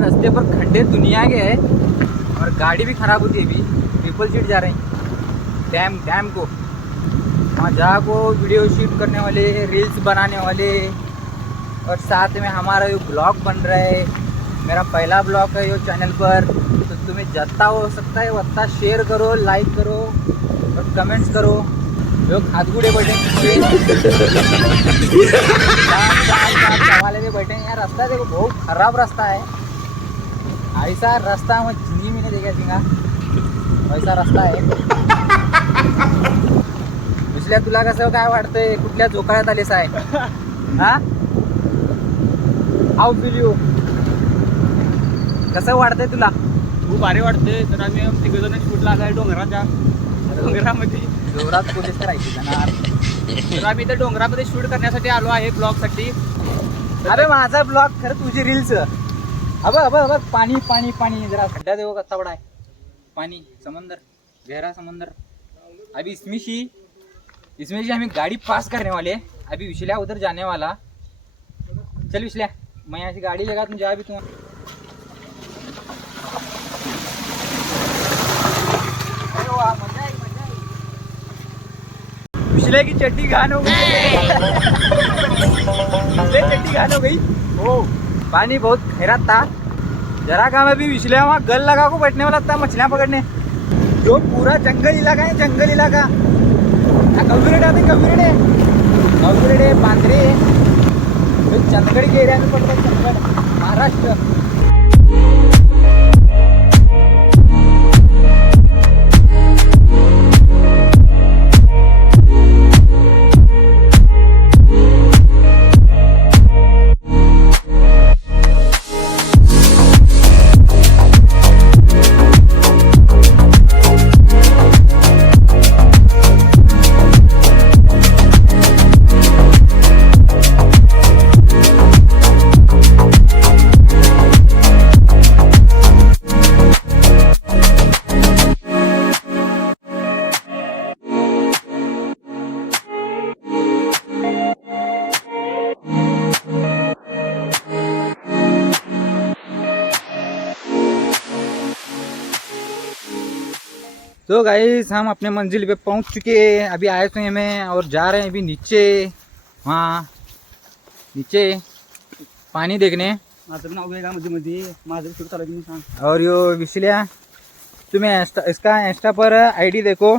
रास्ते पर खड्डे दुनिया के है और गाड़ी भी खराब होती है। अभी ट्रिपल सीट जा रहे हैं डैम को, वहाँ जहाँ को वीडियो शूट करने वाले, रील्स बनाने वाले, और साथ में हमारा ये ब्लॉग बन रहा है। मेरा पहला ब्लॉग है ये चैनल पर, तो तुम्हें जितना हो सकता है उतना शेयर करो, लाइक करो और कमेंट्स करो। लोग हाथगुड़े बैठे वाले भी बैठे हैं यार। रास्ता देखो बहुत खराब रास्ता है, ऐसा रास्ता मैं जिंदगी में नहीं देखा सिंगा, वैसा रास्ता आहे। दुसऱ्या तुला कसं काय वाटतंय, कुठल्या झोकाळ्यात आलेस आहे हा? हाऊ फील यू, कसं वाटतंय तुला? खूप भारी वाटते. तर आम्ही तिघजण शूटला आलाय डोंगरामध्ये. जोरात पोलीस करायची जाणार. तर आम्ही इथे डोंगरामध्ये शूट करण्यासाठी आलो आहे ब्लॉगसाठी. अरे माझा ब्लॉग खरं तुझी रील्स. अब पानी पानी पानी, जरा खड्डा देखो कितना बड़ा है, पानी समंदर, गहरा समंदर। अभी इसमें से हमें गाड़ी पास करने वाले हैं। अभी विशल्या उधर जाने वाला। चल विशल्या, मैं यहाँ से गाड़ी लगा, तुम जा भी तुम। विशल्या की चड्डी घान हो गई, चड्डी घान हो गई। ओ पानी बहुत गहरा था। जरा काम अभी विशल्या वहाँ गल लगा को बैठने वाला था मछलियाँ पकड़ने। जो पूरा जंगल इलाका है, जंगल इलाका, कविरेडे आते, कविरेडे बांद्रे, चंदगढ़ के एरिया में पड़ता है, चंदगढ़ महाराष्ट्र। तो गाइस हम अपने मंजिल पे पहुंच चुके हैं। अभी आए थे हमें और जा रहे हैं अभी नीचे, वहाँ नीचे पानी देखने। और यो विशल्या, तुम्हें इसका इंस्टा पर आईडी देखो,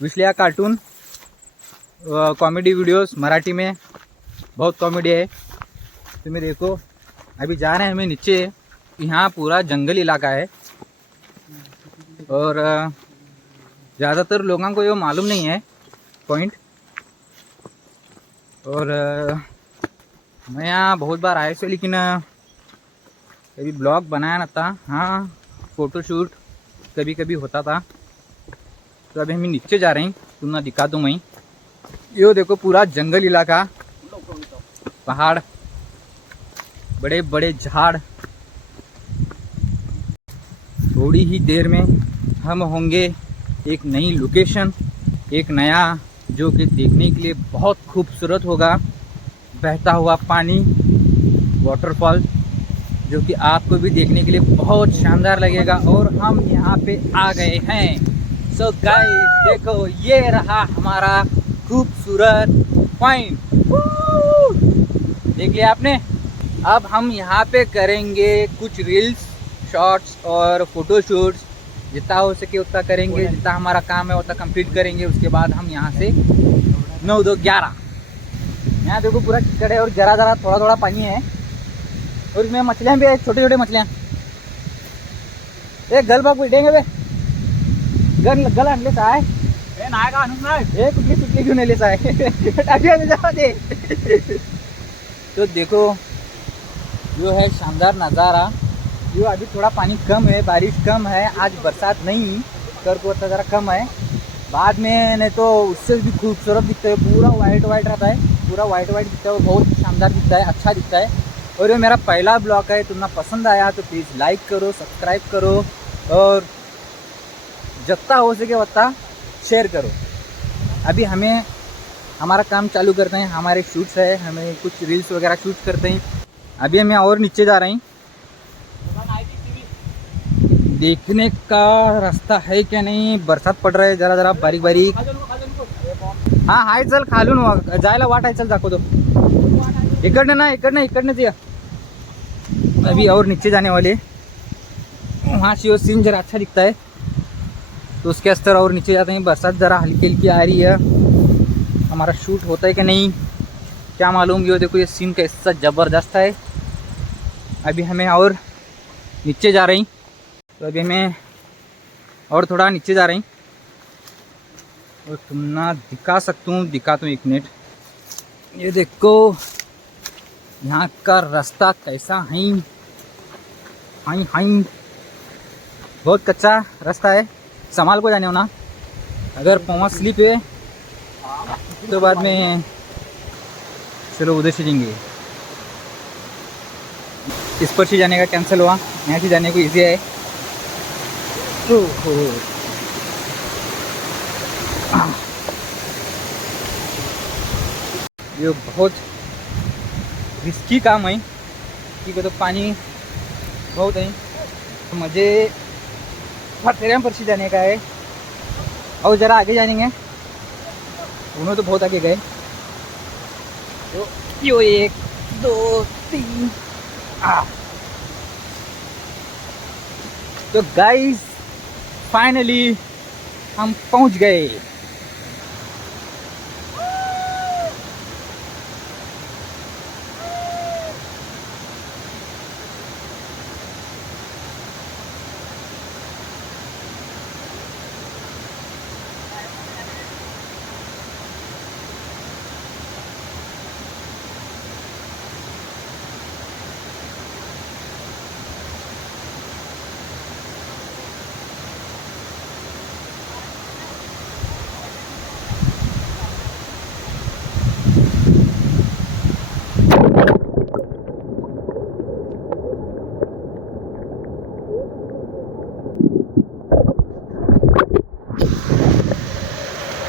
Vishalya cartoon comedy videos Marathi में, बहुत कॉमेडी है, तुम्हें देखो। अभी जा रहे हैं हमें नीचे, यहाँ पूरा जंगल इलाका है और ज़्यादातर लोगों को ये मालूम नहीं है पॉइंट। और मैं यहाँ बहुत बार आया से, लेकिन कभी ब्लॉग बनाया ना था। हाँ, फ़ोटोशूट कभी कभी होता था। तो अभी हम नीचे जा रहे हैं, तुमने दिखा दूँ मैं। यो देखो पूरा जंगल इलाका, पहाड़, बड़े बड़े झाड़। थोड़ी ही देर में हम होंगे एक नई लोकेशन, एक नया, जो कि देखने के लिए बहुत खूबसूरत होगा, बहता हुआ पानी, वाटरफॉल, जो कि आपको भी देखने के लिए बहुत शानदार लगेगा। और हम यहाँ पे आ गए हैं। सो गाइस देखो, ये रहा हमारा खूबसूरत पॉइंट, देख लिया आपने। अब हम यहाँ पे करेंगे कुछ रील्स, शॉर्ट्स और फोटोशूट्स, जितना हो सके उतना करेंगे, जितना हमारा काम है उतना कंप्लीट करेंगे। उसके बाद हम यहाँ से 9 2 11, यहाँ देखो पूरा कीचड़ है और जरा जरा थोड़ा थोड़ा पानी है, और इसमें मछलियाँ भी है, छोटे छोटे मछलियाँ। एक गल बाग बैठेंगे बे, गल आणले साय नाही का आणून नाही, कुठली सुटली घेऊन आले साय जावा दे। तो देखो जो है शानदार नज़ारा। जो अभी थोड़ा पानी कम है, बारिश कम है, आज बरसात नहीं, कल को ज़रा कम है। बाद में नहीं तो उससे भी खूबसूरत दिखता है, पूरा वाइट वाइट रहता है, पूरा वाइट वाइट दिखता है और बहुत शानदार दिखता है, अच्छा दिखता है। और ये मेरा पहला ब्लॉग है, तुम्हें पसंद आया तो प्लीज़ लाइक करो, सब्सक्राइब करो और जितना हो सके उतना शेयर करो। अभी हमें हमारा काम चालू करते हैं, हमारे शूट्स है, हमें कुछ रील्स वगैरह शूट करते हैं। अभी हमें और नीचे जा रहे हैं। देखने का रास्ता है क्या नहीं. बरसात पड रहा है जरा जरा बारीक बारीक. हा हाय चल खालून जायला वाट आहे. चल दाखवतो. इकडनंच या. अभी और नीचे जाने वाले. वहाँ से वो सीन जरा अच्छा दिखता है तो उसके अस्तर और नीचे जाते हैं. बरसात ज़रा हल्की हल्की आ रही है. हमारा शूट होता है कि नहीं क्या मालूम. ये देखो ये सीन कैसा ज़बरदस्त है. अभी हमें और नीचे जा रही. तो अभी हमें और थोड़ा नीचे जा रही और तुमना दिखा सकता हूँ. दिखाता हूँ एक मिनट. ये देखो यहाँ का रास्ता कैसा है. हाई बहुत कच्चा रास्ता है. संभाल को जाने हो ना. अगर पाँव स्लिप है तो बाद में चलो उधर से जाएंगे. इस पर से जाने का कैंसिल हुआ. यहाँ से जाने को इजी है. ओहो ये बहुत रिस्की काम है क्योंकि तो पानी बहुत है. तो मुझे फतेराम पर से जाने का है और ज़रा आगे जाएंगे. उन्होंने तो बहुत आगे गए. तो यो 1 2 3 तो गाइस फाइनली हम पहुंच गए.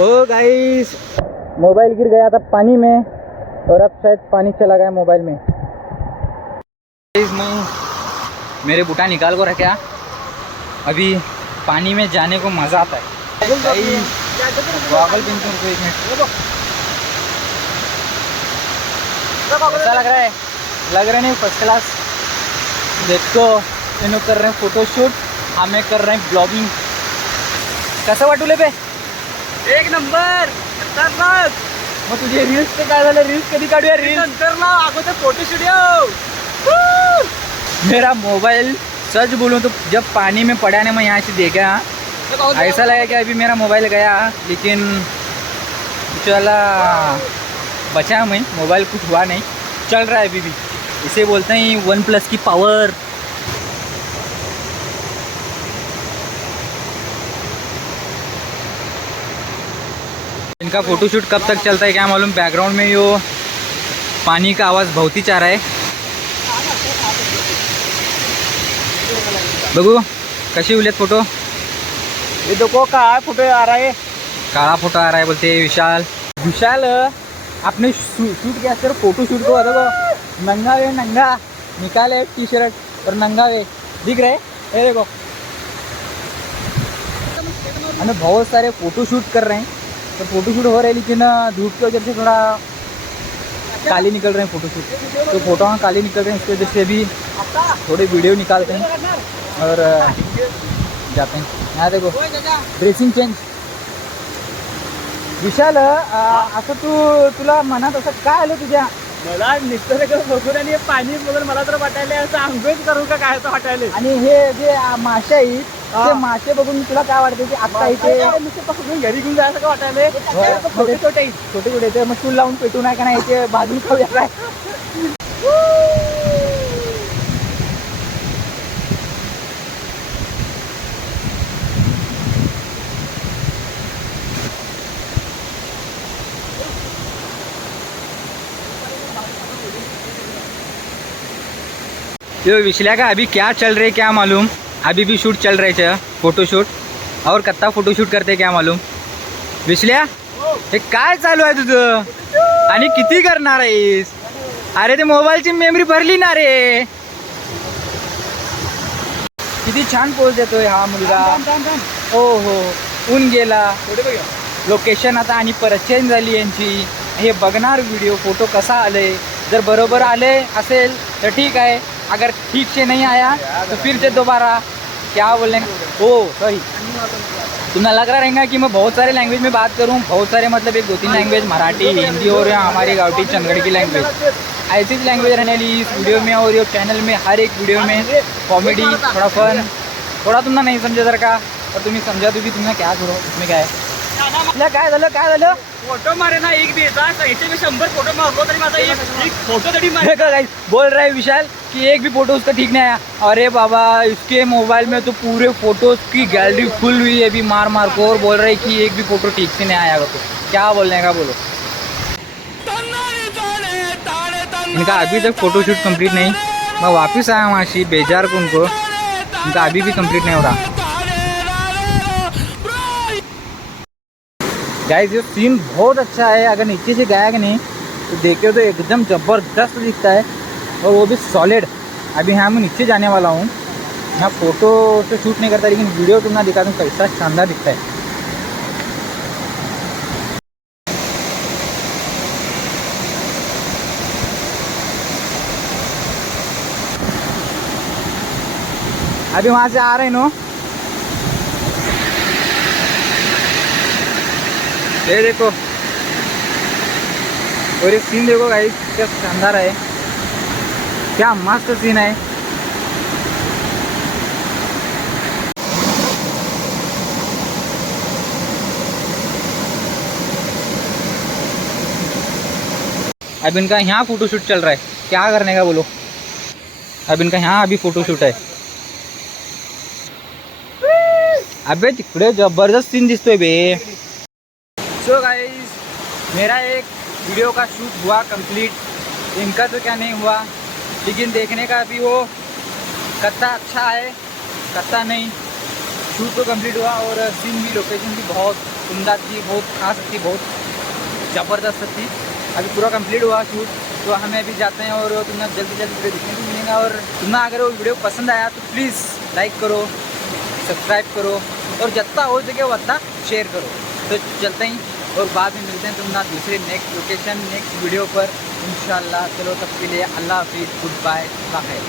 ओ गाइस मोबाइल गिर गया था पानी में और अब शायद पानी चला गया मोबाइल में. मैं मेरे बूटा निकाल को रखा. अभी पानी में जाने को मज़ा आता है. गॉगल पिन को एक मिनट. कैसा लग रहा है. लग रहा नहीं फर्स्ट क्लास. देखो इन कर रहे हैं फोटोशूट. हमें कर रहे हैं ब्लॉगिंग. कसं वाटुले पे एक नंबर. मग तुझे रील्स पे काय झालं. रील्स कधी काढूया. रील्स नंतर ना अगोदर फोटो स्टुडिओ. मेरा मोबाइल सच बोलूँ तो जब पानी में पड़ा ने मैं यहाँ से देखा ऐसा लगा कि अभी मेरा मोबाइल गया. लेकिन चला बचा. मैं मोबाइल कुछ हुआ नहीं. चल रहा है अभी भी. इसे बोलते हैं OnePlus की पावर. इनका फोटोशूट कब तक चलता है क्या मालूम. बैकग्राउंड में यो पानी का आवाज़ बहुत ही चाह रहा है. बघू कशी उलेत फोटो. ये देखो काय फोटो आ रहा है. काला फोटो आ रहा है बोलते विशाल. विशाल अपने शूट के अंदर फोटो शूट को देखो नंगा वे नंगा निकाले टी-शर्ट और नंगा वे दिख रहे. ये देखो हमें बहुत सारे फोटो शूट कर रहे हैं. तो फोटोशूट हो रहे हैं लेकिन धूप की वजह से थोड़ा काले निकल रहे हैं फोटोशूट. तो फोटो काले निकल रहे हैं. इसकी वजह से भी थोड़े वीडियो निकालते हैं और जाते हैं. यहाँ देखो ड्रेसिंग चेंज. विशाल असं तुला मनात असं काय आलं तुझ्या. मला निसर्ग बघून आणि पाणी बघून मला तर वाटायला असं आंघोळ करू का काय असं वाटायला. आणि हे जे मासे आहेत ते मासे बघून तुला काय वाटते की आता इथे पकडून घरी घेऊन जायचं का वाटायला. छोटे छोटे ते मग चूल लावून पेटून आहे का नाही ते भाजून खाऊया काय. तो विशल्या का अभी क्या चल रहे क्या मालूम. अभी भी शूट चल रहे थे फोटोशूट और कत्ता फोटोशूट करते क्या मालूम. विशल्या हे काय चालू आहे तुझं आणि किती करणार आहेस. अरे ते मोबाईलची मेमरी भरली ना रे. किती छान पोज देतोय हा मुलगा. हो हो, ऊन गेला, लोकेशन आता आणि परत चेंज झाली यांची. हे बघणार व्हिडिओ फोटो कसा आले. जर बरोबर आले असेल तो ठीक है, अगर ठीक से नहीं आया तो फिर से दोबारा क्या बोलने हो सही. तुम्हें लग रहा रहेगा कि मैं बहुत सारे लैंग्वेज में बात करूं, बहुत सारे मतलब एक 2-3 लैंग्वेज, मराठी, हिंदी और हमारी गाँवटी चंदगढ़ की लैंग्वेज. ऐसी ही लैंग्वेज रहने वाली इस वीडियो में. और ये चैनल में हर एक वीडियो में कॉमेडी, थोड़ा फन, थोड़ा तुमने नहीं समझा जर का, और तुम्हें समझा तो भी तुम्हें क्या करो, इसमें क्या है. काय झालं फोटो मारे ना एक भी येता, इथे मी 100 फोटो मारलो तरी माझा एक फोटो तरी मारे. देखो गाइस, बोल रहा है विशाल कि एक भी फोटो उसका ठीक नहीं आया. अरे बाबा, इसके मोबाइल में तो पूरे फोटोज की गैलरी फुल हुई है अभी मार मार को, और बोल रहे हैं कि एक भी फोटो ठीक से नहीं आया. तो क्या बोलने का बोलो. इनका अभी तक फोटोशूट कंप्लीट नहीं. मैं वापस आया वहाँ से बेजार को, उनको इनका अभी भी कंप्लीट नहीं हो रहा. गाइस ये सीन बहुत अच्छा है. अगर नीचे से गया कि नहीं तो देखिए तो एकदम ज़बरदस्त दिखता है, और वो भी सॉलिड. अभी यहाँ मैं नीचे जाने वाला हूँ. मैं फ़ोटो तो शूट नहीं करता, लेकिन वीडियो तुमने दिखा दूँ कैसा शानदार दिखता है. अभी वहाँ से आ रहे हैं नो, ये देखो, और ये सीन देखो गाइस, क्या शानदार है, क्या मस्त सीन है. अब इनका यहाँ फोटोशूट चल रहा है. क्या करने का बोलो. अब इनका यहाँ अभी फोटोशूट है. अबे तिकडे जबरदस्त सीन दिसतोय बे. सो गाइस, मेरा एक वीडियो का शूट हुआ कंप्लीट. इनका तो क्या नहीं हुआ, लेकिन देखने का भी वो कितना अच्छा है कितना नहीं. शूट तो कंप्लीट हुआ, और सीन भी, लोकेशन भी बहुत उम्दा थी, बहुत खास थी, बहुत ज़बरदस्त थी. अभी पूरा कंप्लीट हुआ शूट, तो हमें अभी जाते हैं, और तुम्हें जल्दी वीडियो देखने को मिलेगा. और तुम्हें अगर वो वीडियो पसंद आया तो प्लीज़ लाइक करो, सब्सक्राइब करो, और जितना हो सके उतना शेयर करो. तो चलते हैं, और बाद में मिलते हैं तुमने दूसरे नेक्स्ट लोकेशन, नेक्स्ट वीडियो पर इंशाल्लाह. चलो तब के लिए अल्लाह हाफिज़, गुड बाय, बाय.